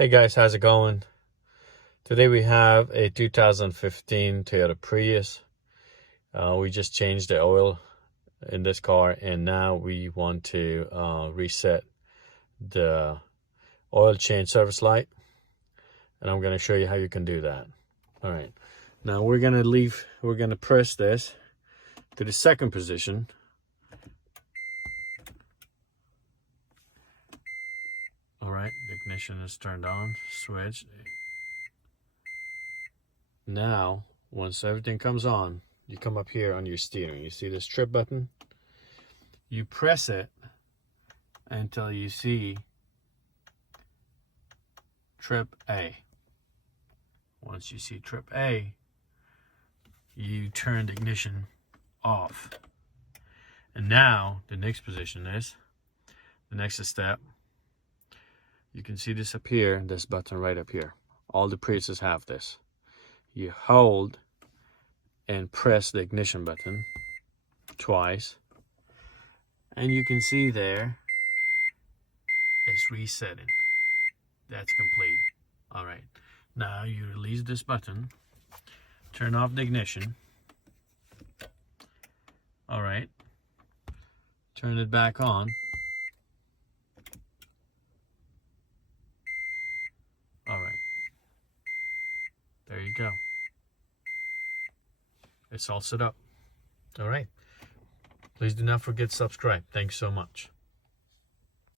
Hey guys, how's it going? Today we have a 2015 Toyota Prius. We just changed the oil in this car and now we want to reset the oil change service light, and I'm going to show you how you can do that. All right, now we're going to press this to the second position. All right, the ignition is turned on, switch. Now, once everything comes on, you come up here on your steering. You see this trip button? You press it until you see trip A. Once you see trip A, you turn the ignition off. And now, the next position is, the next step, you can see this up here, this button right up here. All the Priuses have this. You hold and press the ignition button twice, and you can see there it's resetting. That's complete. All right, now you release this button, turn off the ignition. All right, turn it back on. All right, there you go. It's all set up. All right, please do not forget to subscribe. Thanks so much.